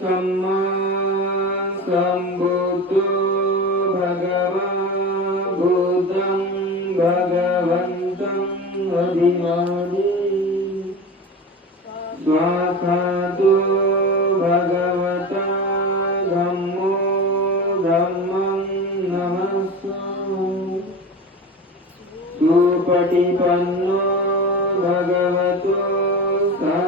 सम्मा सम्बुद्धो भगवा बुद्धं भगवन्तम् अभिमानि स्वाखातो भगवता धम्मो धम्मं नमस्वामि सुपटिपन्नो भगवतो सावकसङ्गो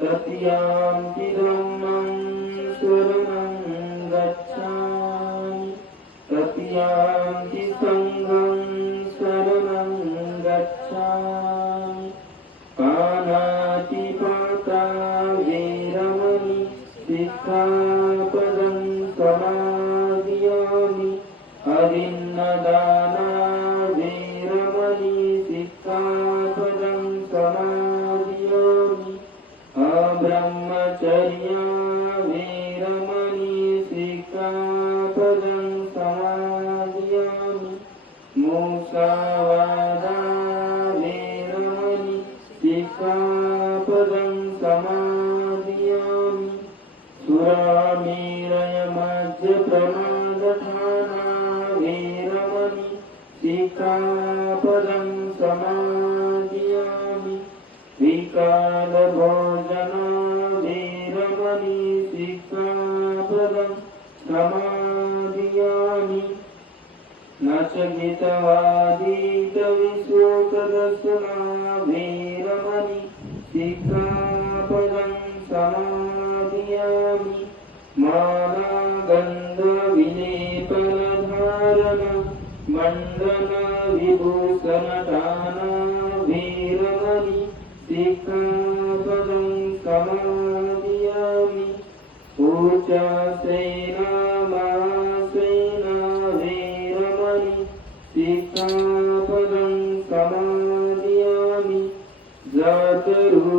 तृतीयाम्पि धम्मं शरणं गच्छामि। तृतीयाम्पि सिक्खापदं समादियामि सुरामीरयमध्यप्रमादठाना वीरमणि सिक्खापदं समादियामि विकालभोजना वीरमणि सिक्खापदं समादियामि न च गीतवादीतविशोकदर्शना वीरमणि सिक्खापदं समादियामि मानागन्धविलेपनधारण मण्डलविभूषणदाना वीरमणि सिक्खापदं समादियामि पूजासेना महासेना वीरमणि सिक्खापदं समादियामि। जातरूपराजतपटिकान्न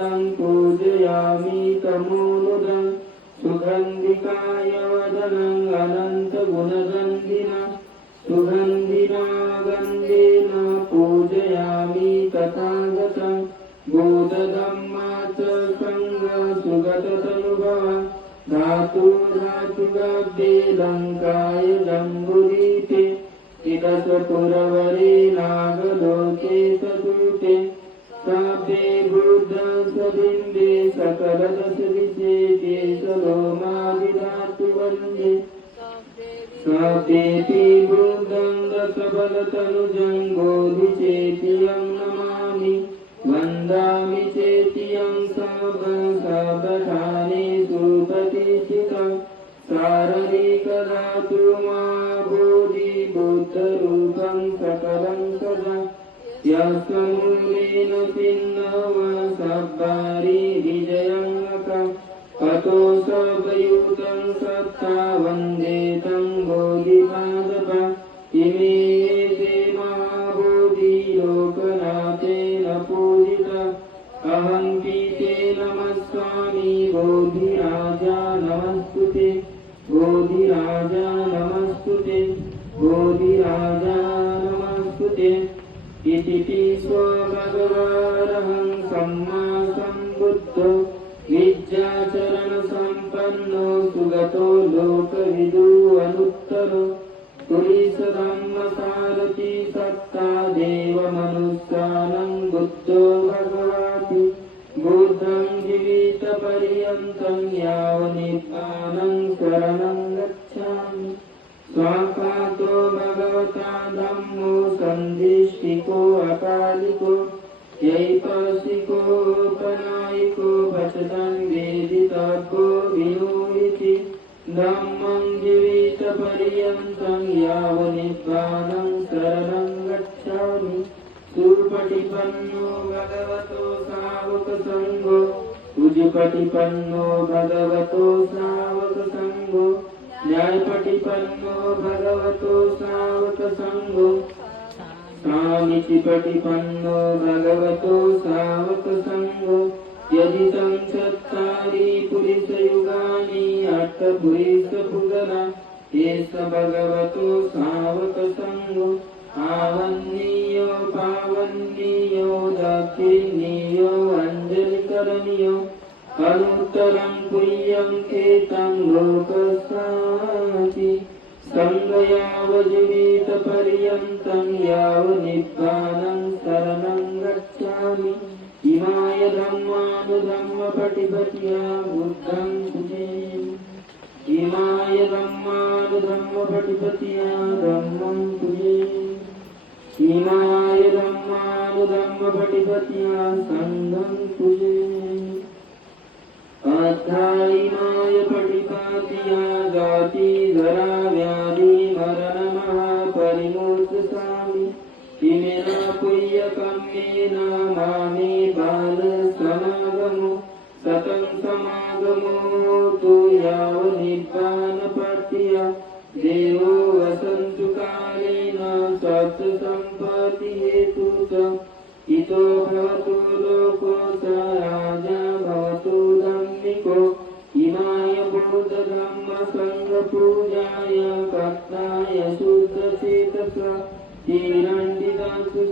सम्बुद्धं पूजयामि तमोनुदं सुगन्धिकाय वदनम् अनन्तगुणगन्धिना सुगन्धिना गन्धेन पूजयामि तथागतं। बोधधम्मा च सङ्गसुगततनुभव धातु धातुगब्दे लङ्काय जम्बुदीपे तिलसपुरवरे नागलोके सदूते सापे बुद्धसबिम्बे सकलदशविशेषे सलोमादिधातु वन्दे स सतेति बुद्धं दशबलतनुजं बोधिचेतियं नमामि। वन्दामि चेतियं सबधाने सुपतिचितं शारीरिकधातु मा बोधिबुद्धरूपं सकलं सदा यस्मूलेन चिन्नव सब्बारि विजयङ्गकम् अतो सवयुतं सत्ता वन्दे तं बोधिपादप इमे ते महाबोधिलोकनाथेन पूजिता अहं पीते इति स्वभगवारहं सम्मा सम्बुद्धो विद्याचरणसम्पन्नो सुगतो लोकविदु अनुत्तरो पुरीसधम्मसारथि सत्ता देवमनुष्ठानं बुद्धो भगवाति बुद्धं जीवितपर्यन्तं यावनिर्वाणं शरणं गच्छामि स्वाकातो भगवता धम्मो सन्धिष्ठिको अकालिको यैपसिकोपनायिको वचनं वेदितको विनोदिति धम्मं जीवितपर्यन्तं यावनिर्वाणं शरणं गच्छामि सुपटिपन्नो भगवतो सावकसङ्गो उजुपटिपन्नो भगवतो सावकसङ्गो न्यायपटिपन्नो भगवतो सावकसङ्गो स्वामिचिपटिपन्नो भगवतो सावकसङ्गो यदि तं चत्तारि पुरिसयुगानि अट्टपुरिसपुगला एष भगवतो सावकसङ्गो पुण्यं एतं लोकसाति सङ्गयावजीवितपर्यन्तं यावनिर्वाणं शरणं गच्छामि। इमाय इमाय धम्मानुधम्मपटिपत्या सङ्गं सुजे स्वाध्यायिनाय अध्यायिमाय पटिपातिया जाति धरा व्याधि मरणमहापरिमोचसामि इमेन पुय्यकम्येन मामे बालसमागमो। सतं समागमो तु यावनिर्वाणपत्या देवो वसन्तु कालेन सत्सम्पत्तिहेतु च इतो भवतु लोको शुद्धचेतस तिरण्डिदान्तु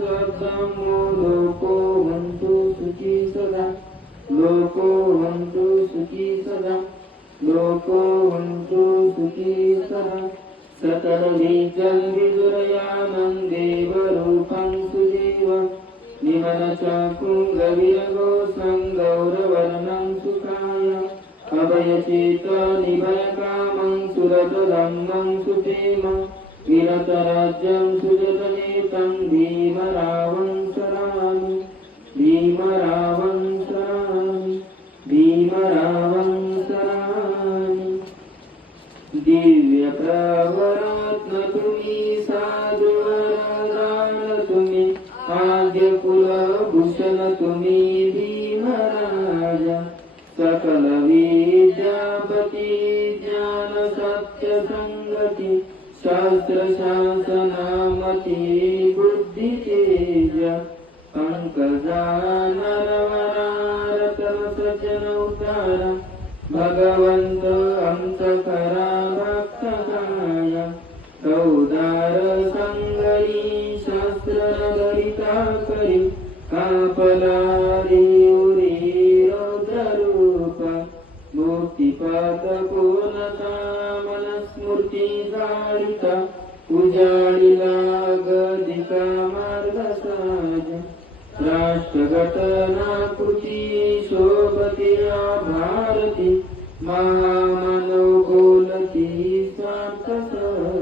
लोको हन्तु सुखी सदा लोको हन्तु सुखी सदा लोको हन्तु सुखी सदा। सकलबीजं विदुरयानं देवरूपं सुजीवम् निमलचाकुङ्गविरगोसं गौरवर्णं सुखाय अभयचेत निभयकामं सुरतधम्मं सुप्रेम विरतराज्यं सुजतनेतं भीमरावं सरामि भीमरावं सरामि भीमरावं सरामि दिव्यप्रवरात्न तुम्ही साधुवरदान तुम्ही आद्यकुलभूषण तुम्ही भीमराज सकलवी सर्वत्र उतारा भगवंत आमचा खरा भक्त काया संगरी शास्त्र गरिता करी कापलारी उरी रौद्ररूपा मुक्तिपात कोणता मनस्मृती जाळिता उजाळिला गदिका राष्ट्रघटनाकृती शोभते भारती महामनोगोलती स्वार्थसह